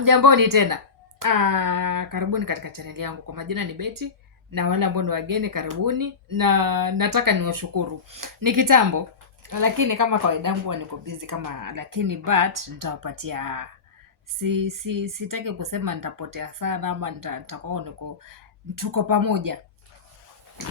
Mjamboni tena. Karibuni katika chaneli yangu. Kwa majina ni Betty, na wale ambao ni wageni karibuni, na nataka niwashukuru. Ni kitambo, lakini kama kawaida yangu niko busy but nitawapatia, sitaki kusema nitapotea sana ama nitakuwa tuko pamoja.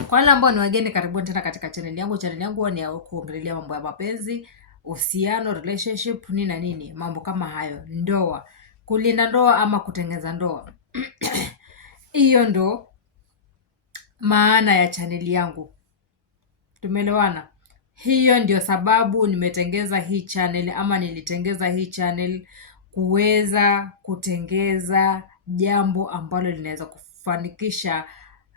Kwa wale ambao ni wageni karibuni tena katika chaneli yangu. Chaneli yangu ni ya kuongelea mambo ya mapenzi, uhusiano, relationship, nini na nini, mambo kama hayo, ndoa, kulinda ndoa ama kutengeza ndoa. Hiyo ndo maana ya chaneli yangu. Tumeelewana? Hiyo ndio sababu nimetengeza hii channel, ama nilitengeza hii channel kuweza kutengeza jambo ambalo linaweza kufanikisha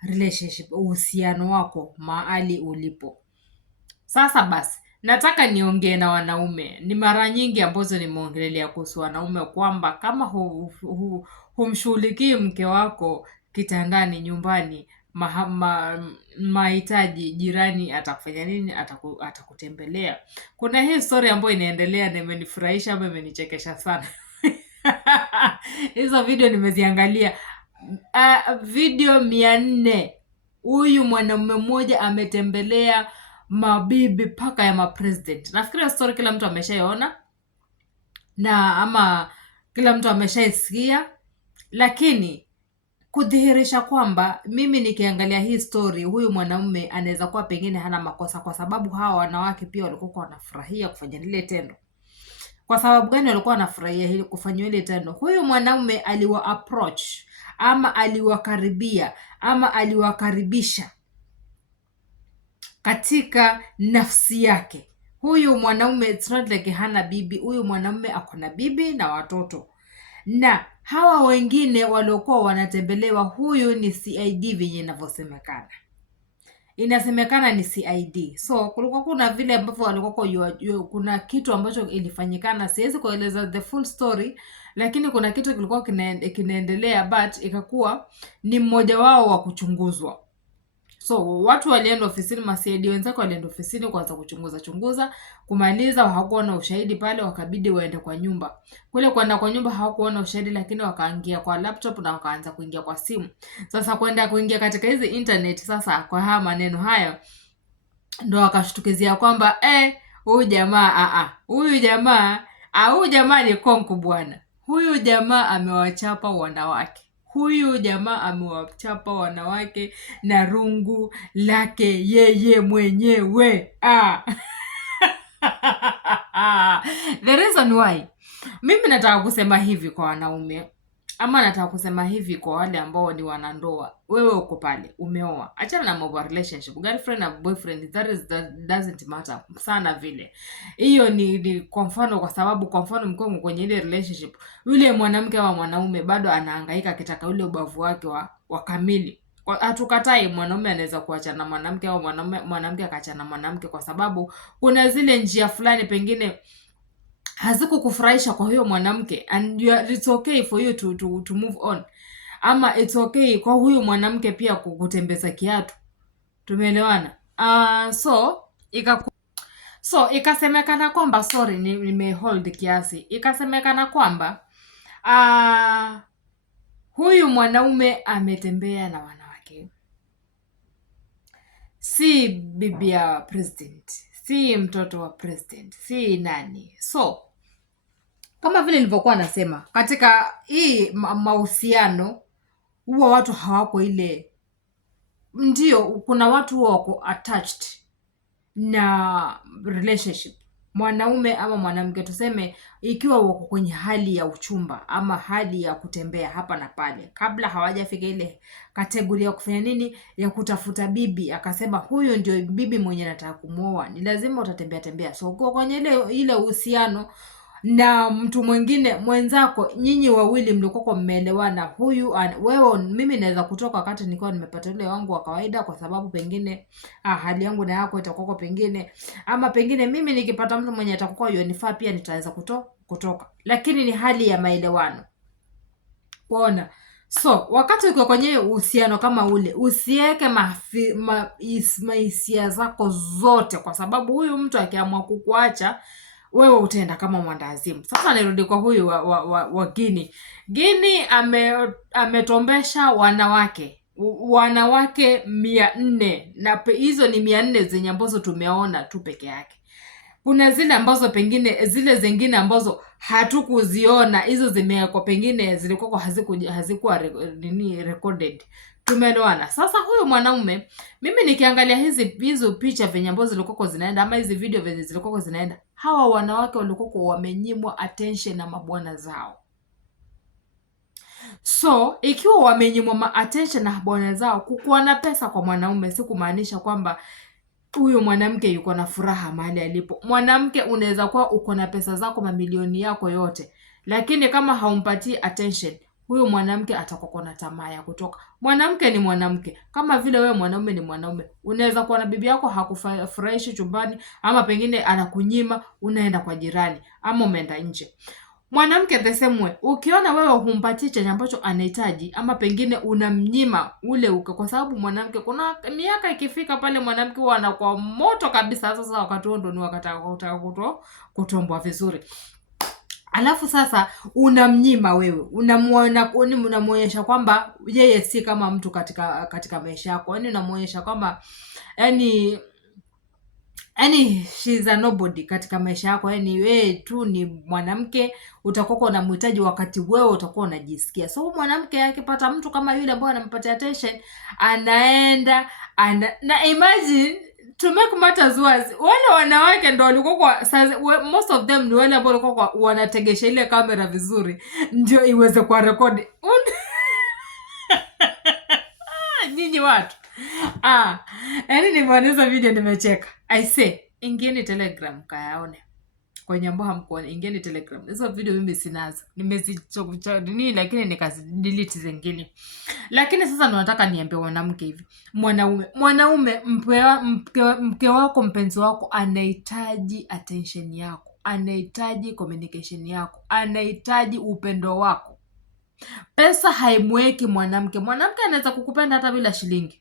relationship, uhusiano wako mahali ulipo. Sasa basi, nataka niongee na wanaume. Ni mara nyingi ambazo nimeongelea kuhusu wanaume kwamba kama humshughulikii mke wako kitandani, nyumbani, mahitaji, jirani atakufanya nini? Atakutembelea. Kuna hii story ambayo inaendelea na imenifurahisha ama imenichekesha sana. Hizo video nimeziangalia video 400. Huyu mwanamume mmoja ametembelea mabibi paka ya mapresident. Nafikiri story kila mtu ameshaiona na ama kila mtu ameshaisikia, lakini kudhihirisha kwamba mimi nikiangalia hii story, huyu mwanamume anaweza kuwa pengine hana makosa, kwa sababu hawa wanawake pia walikuwa wanafurahia kufanya lile tendo. Kwa sababu gani walikuwa wanafurahia hili kufanya ile tendo? Huyu mwanamume aliwa approach ama aliwakaribia ama aliwakaribisha katika nafsi yake. Huyu mwanamume it's not like hana bibi. Huyu mwanamume ako na bibi na watoto, na hawa wengine waliokuwa wanatembelewa, huyu ni CID venye inavyosemekana. Inasemekana ni CID. So kulikuwa kuna vile ambavyo walikuwa kuna kitu ambacho ilifanyikana. Siwezi kueleza the full story, lakini kuna kitu kilikuwa kinaendelea, but ikakuwa ni mmoja wao wa kuchunguzwa. So watu walienda ofisini, CID wenzako walienda ofisini kuanza kuchunguza, kumaliza hawakuona ushahidi pale, wakabidi waende kwa nyumba. Kule kwenda kwa nyumba hawakuona ushahidi, lakini wakaingia kwa laptop na wakaanza kuingia kwa simu. Sasa kuingia katika hizi internet, sasa kwa haya maneno haya ndo wakashtukizia kwamba huyu jamaa ni konku bwana. Huyu jamaa amewachapa wanawake. Huyu jamaa amewachapa wanawake na rungu lake yeye mwenyewe. The reason why mimi nataka kusema hivi kwa wanaume, ama nataka kusema hivi kwa wale ambao ni wanandoa. Wewe uko pale, umeoa, achana na mambo relationship, girlfriend na boyfriend, that doesn't matter sana vile. Hiyo ni kwa mfano, kwa sababu kwa mfano mko kwenye ile relationship, yule mwanamke au mwanaume bado anahangaika kitaka ule ubavu wake wa kamili. Hatukatai mwanaume anaweza kuachana na mwanamke au mwanamke akaachana na mwanamke, kwa sababu kuna zile njia fulani pengine hazikukufurahisha kwa huyo mwanamke, and it's okay for you to move on, ama it's okay kwa huyo mwanamke pia kukutembeza kiatu. Tumeelewana? So ikasemekana kwamba, sorry nimehold kiasi, ikasemekana kwamba huyu mwanaume ametembea na wanawake, si bibi ya president, si mtoto wa president, si nani. So kama vile nilivyokuwa nasema, katika hii mahusiano huwa watu hawako ile, ndio kuna watu huwa wako attached na relationship, mwanaume ama mwanamke, tuseme ikiwa wako kwenye hali ya uchumba ama hali ya kutembea hapa na pale, kabla hawajafika ile kategoria ya kufanya nini, ya kutafuta bibi, akasema huyu ndio bibi mwenye nataka kumuoa, ni lazima utatembea. So kwa kwenye ile uhusiano na mtu mwingine mwenzako, nyinyi wawili mlikuwa mmeelewana, huyu wewe, mimi naweza kutoka wakati nilikuwa nimepata yule wangu wa kawaida, kwa sababu pengine hali yangu na yako itakuwa pengine, ama pengine mimi nikipata mtu mwenye atakuwa yonifaa pia nitaweza kutoka, lakini ni hali ya maelewano. Unaona? So wakati uko kwenye uhusiano kama ule, usiweke mahisia zako zote, kwa sababu huyu mtu akiamua kukuacha, wewe utaenda kama mwandazimu. Sasa nirudi kwa huyu wa Bini. Bini ametombesha wanawake 400, na hizo ni 400 zenye ambazo tumeona tu peke yake. Kuna zile ambazo pengine zile zingine ambazo hatukuziona, hizo zimewekwa, pengine zilikuwa hazikuwa recorded. Tumeelewana. Sasa huyu mwanaume, mimi nikiangalia hizo picha venye ambazo zilikuwa zinaenda, ama hizi video venye zilikuwa zinaenda, hawa wanawake walikuwa wamenyimwa attention na mabwana zao. So ikiwa wamenyimwa attention na bwana zao, kukuwa na pesa kwa mwanaume si kumaanisha kwamba huyo mwanamke yuko na furaha mahali alipo. Mwanamke unaweza kuwa uko na pesa zako, mamilioni yako yote, lakini kama haumpatii attention, huyo mwanamke atakuwa na tamaa ya kutoka. Mwanamke ni mwanamke, kama vile wewe mwanaume ni mwanaume. Unaweza kuwa na bibi yako hakufurahishi chumbani, ama pengine anakunyima, unaenda kwa jirani, ama umeenda nje. Mwanamke the same way. Ukiona wewe humpatii chenye ambacho anahitaji, ama pengine unamnyima ule kwa sababu mwanamke, kuna miaka ikifika pale mwanamke huwa anakuwa moto kabisa. Sasa wakati huo ndio ni wakati kutombwa vizuri. Alafu sasa unamnyima wewe, unamuonyesha kwamba yeye si kama mtu katika maisha yako. Yaani unamuonyesha kwamba yani she's a nobody katika maisha yako. Yani wewe tu ni mwanamke, utakuwa unamhitaji wakati wewe utakuwa unajisikia. So mwanamke akipata mtu kama yule ambaye anampatia attention, anaenda na imagine, to make matters worse, wale wanawake ndio walikuwa most of them ni wale ambao walikuwa wanategesha ile kamera vizuri ndio iweze kwa record. Nyinyi watu. Yaani nimeonyesha video nimecheka. I say, ingieni Telegram kayaone. Kwenye ambao hamkuona, ingieni Telegram. Hizo video mimi sinazo. Nimezichocha lakini nikazidelete zingine. Lakini sasa nataka niambie mwanamke hivi. Mwanaume mke wako, mpenzi wako anahitaji attention yako. Anahitaji communication yako. Anahitaji upendo wako. Pesa haimweki mwanamke. Mwanamke anaweza kukupenda hata bila shilingi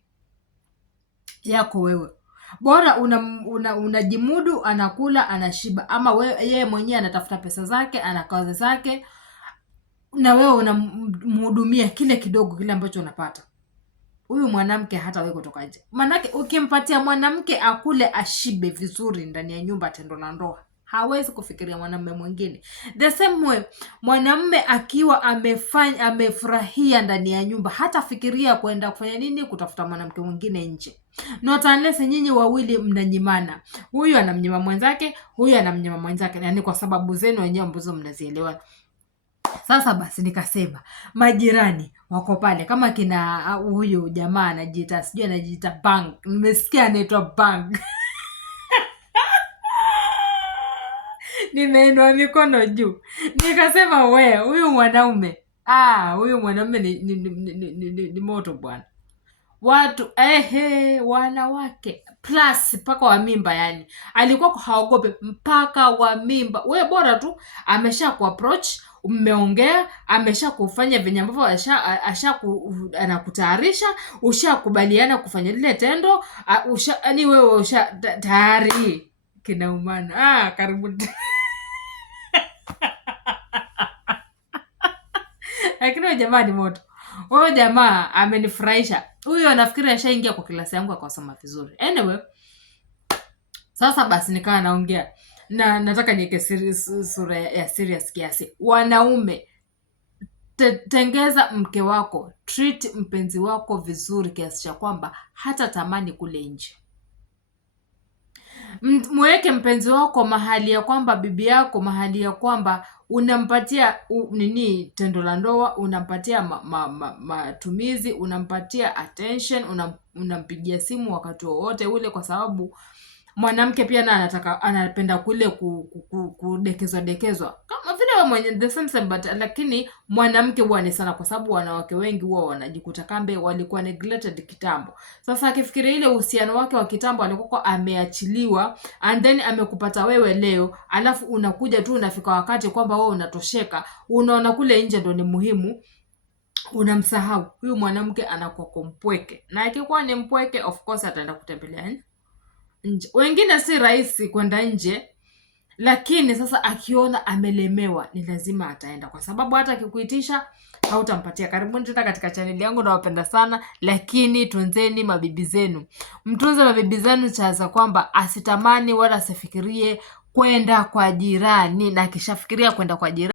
yako wewe. Bora unajimudu, anakula, anashiba, ama yeye mwenyewe anatafuta pesa zake, ana kazi zake, na wewe unamhudumia kile kidogo kile ambacho unapata. Huyu mwanamke hata wewe kutoka nje. Manake ukimpatia mwanamke akule ashibe vizuri ndani ya nyumba, tendo la ndoa, hawezi kufikiria mwanamume mwingine. The same way, mwanamume akiwa amefurahia ndani ya nyumba, hata fikiria kwenda kufanya nini, kutafuta mwanamke mwingine nje. Not unless nyinyi wawili mnanyimana. Huyu anamnyima mwenzake, huyu anamnyima mwenzake, yani kwa sababu zenu wenyewe ambazo mnazielewa. Sasa basi nikasema majirani wako pale, kama kina huyu jamaa anajiita bank. Nimesikia anaitwa bank. Nimeinua mikono juu. Nikasema huyu mwanaume. Huyu mwanaume ni moto bwana. Watu wanawake plus mpaka wa mimba, yani alikuwa haogope mpaka wa mimba. Wewe bora tu amesha ku approach, mmeongea, amesha kufanya venye ambavyo anakutayarisha, ushakubaliana kufanya lile tendo, yani wewe tayari kinaumana. Karibuni. Lakini jamaa ni moto. Huyo jamaa amenifurahisha. Huyo anafikiri ashaingia kwa klasi yangu akasoma vizuri. Anyway, sasa basi nikawa naongea na nataka niweke sura ya serious kiasi. Wanaume, tengeza mke wako, treat mpenzi wako vizuri kiasi cha kwamba hata tamani kule nje. Mweke mpenzi wako mahali ya kwamba bibi yako mahali ya kwamba unampatia tendo la ndoa, unampatia matumizi, unampatia attention, unampigia simu wakati wowote ule, kwa sababu mwanamke pia anapenda kule kudekezwa kama vile wewe mwenye the same but lakini mwanamke huwa ni sana, kwa sababu wanawake wengi huwa wanajikuta kambe walikuwa neglected kitambo. Sasa akifikiria ile uhusiano wake wa kitambo alikuwa ameachiliwa, and then amekupata wewe leo, alafu unakuja tu unafika wakati kwamba wewe unatosheka, unaona kule nje ndo ni muhimu, unamsahau. Huyu mwanamke anakuwa kompweke, na akikuwa ni mpweke of course ataenda kutembelea nje. Wengine si rahisi kwenda nje, Lakini sasa akiona amelemewa ni lazima ataenda, kwa sababu hata akikuitisha hautampatia. Karibuni tena katika chaneli yangu, nawapenda sana. Lakini tunzeni mabibi zenu, mtunze mabibi zenu chaza kwamba asitamani wala asifikirie kwenda kwa jirani, na akishafikiria kwenda kwa jirani